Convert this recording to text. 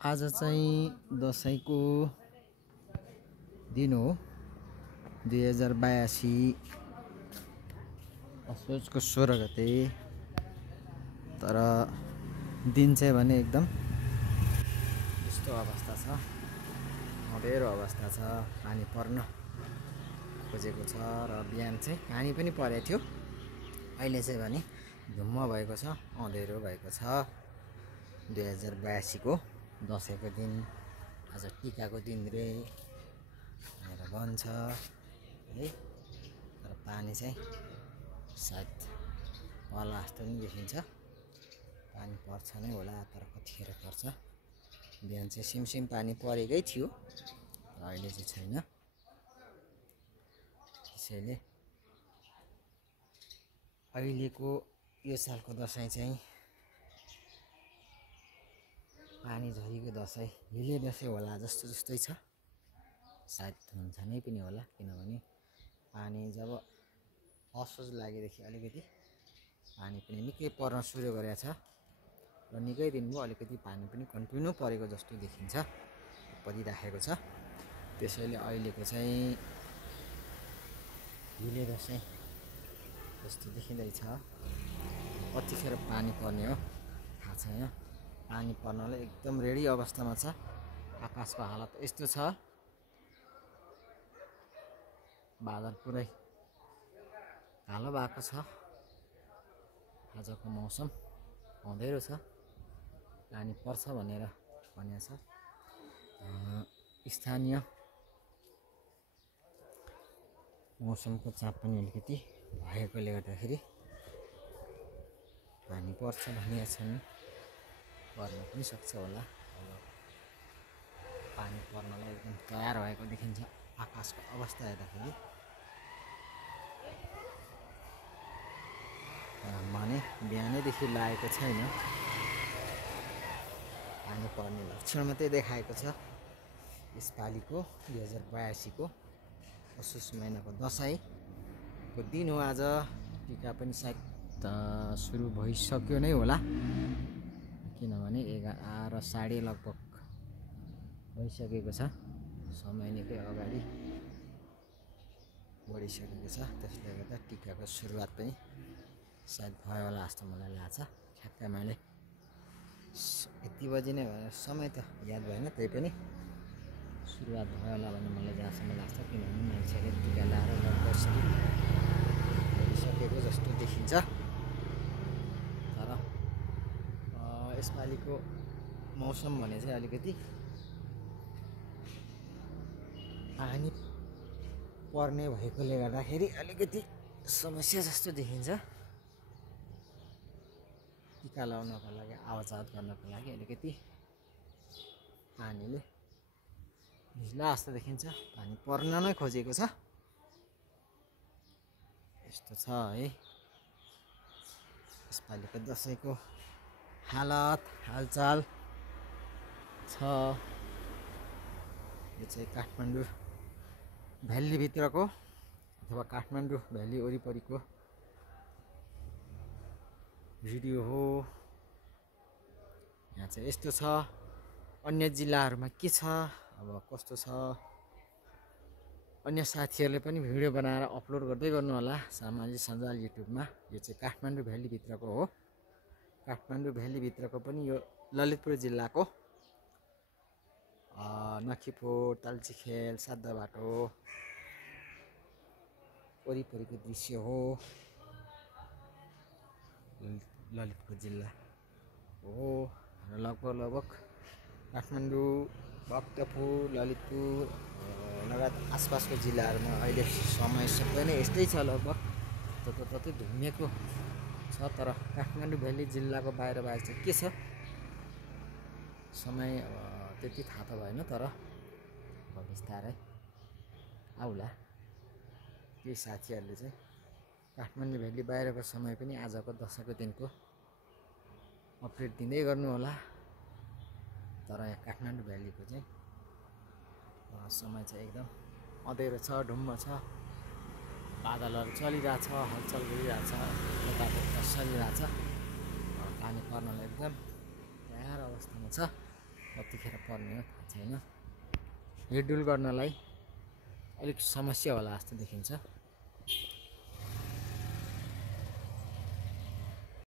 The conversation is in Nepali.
आज चाहिँ दसैँको दिन हो 2082 असोजको 16 गते। तर दिन चाहिँ भने एकदम यस्तो अवस्था छ, अँधेरो अवस्था छ, पानी पर्न खोजेको छ र बिहान चाहिँ पानी पनि परेको थियो। अहिले चाहिँ भने धुम्म भएको छ, अँधेरो भएको छ। 2082 को दसैँको दिन, आज टिकाको दिन रे भनेर भन्छ है। तर पानी चाहिँ सायद पर्ला जस्तो पनि देखिन्छ। पानी पर्छ नै होला, तर कतिखेर पर्छ। बिहान चाहिँ सिमसिम पानी परेकै थियो, र अहिले चाहिँ छैन। त्यसैले अहिलेको यो सालको दसैँ चाहिँ पानी झरीको दसैँ, हिले दसैँ होला जस्तै छ। सायद हुन्छ नै पनि होला, किनभने पानी जब असोज लागेदेखि अलिकति पानी पनि निकै पर्न सुरु गरेको छ र निकै दिन भयो अलिकति पानी पनि कन्टिन्यू परेको जस्तो देखिन्छ, परिराखेको छ। त्यसैले अहिलेको चाहिँ हिले दसैँ जस्तो देखिँदैछ। कतिखेर पानी पर्ने हो थाहा छैन। पानी पर्नलाई एकदम रेडी अवस्थामा छ। आकाशको हालत यस्तो छ, बादल पुरै कालो भएको छ। आजको मौसम अँधेरो छ, पानी पर्छ भनेर भनेको छ। स्थानीय मौसमको चाप पनि अलिकति भएकोले गर्दाखेरि पानी पर्छ भनिएको छन्। पर्न पनि सक्छ होला। पानी पर्नलाई एकदम तयार भएको देखिन्छ आकाशको अवस्था हेर्दाखेरि। भने बिहानैदेखि लागेको छैन, पानी पर्ने लक्षण मात्रै देखाएको छ। यसपालिको 2082 को असोज महिनाको दसैँको दिन हो आज। टिका पनि सायद सुरु भइसक्यो नै होला, किनभने 11:30 लगभग भइसकेको छ। समय निकै अगाडि बढिसकेको छ। त्यसले गर्दा टिकाको सुरुवात पनि सायद भयो होला जस्तो मलाई लाग्छ। ठ्याक्कै मैले यति बजी नै भनेर समय त याद भएन, त्यही पनि सुरुवात भयो होला भन्ने मलाई जहाँसम्म लाग्छ। किनभने मान्छेले टिका लाएर लगभग भइसकेको जस्तो देखिन्छ। तर यसपालिको मौसम भने चाहिँ अलिकति पानी पर्ने भएकोले गर्दाखेरि अलिकति समस्या जस्तो देखिन्छ। टिका लाउनको लागि, आवाजात गर्नको लागि अलिकति पानीले भिज्ला जस्तो देखिन्छ। पानी पर्न नै खोजेको छ, यस्तो छ है यसपालिको दसैँको हालत हालचाल छ। यो चाहिँ काठमाडौँ भ्यालीभित्रको अथवा काठमाडौँ भ्याली वरिपरिको भिडियो हो। यहाँ चाहिँ यस्तो छ। अन्य जिल्लाहरूमा के छ, अब कस्तो छ, अन्य साथीहरूले पनि भिडियो बनाएर अपलोड गर्दै गर्नु होला सामाजिक सञ्जाल युट्युबमा। यो चाहिँ काठमाडौँ भ्यालीभित्रको हो। काठमाडौँ भ्यालीभित्रको पनि यो ललितपुर जिल्लाको नखीपुर, तल्छीखेल, साद्धबाटो वरिपरिको दृश्य हो। ललितपुर जिल्ला हो र लगभग काठमाडौँ, भक्तपुर, ललितपुर लगायत आसपासको जिल्लाहरूमा अहिले समय सबै नै यस्तै छ। लगभग जताततै धुम्मिएको छ। तर काठमाडौँ भ्याली जिल्लाको बाहिर चाहिँ के छ समय त्यति थाहा त भएन, तर बिस्तारै आउला। केही साथीहरूले चाहिँ काठमाडौँ भ्याली बाहिरको समय पनि आजको दसैँको दिनको अपडेट दिँदै गर्नु होला। तर यहाँ काठमाडौँ भ्यालीको चाहिँ समय चाहिँ एकदम अँधेरो छ, ढुम्म छ। बादलहरू चलिरहेछ, हलचल गरिरहेछ, यताउता चलिरहेछ। पानी पर्नलाई एकदम तयार अवस्थामा छ। कतिखेर पर्ने हो थाहा छैन। हिँडडुल गर्नलाई अलिक समस्या होला जस्तो देखिन्छ।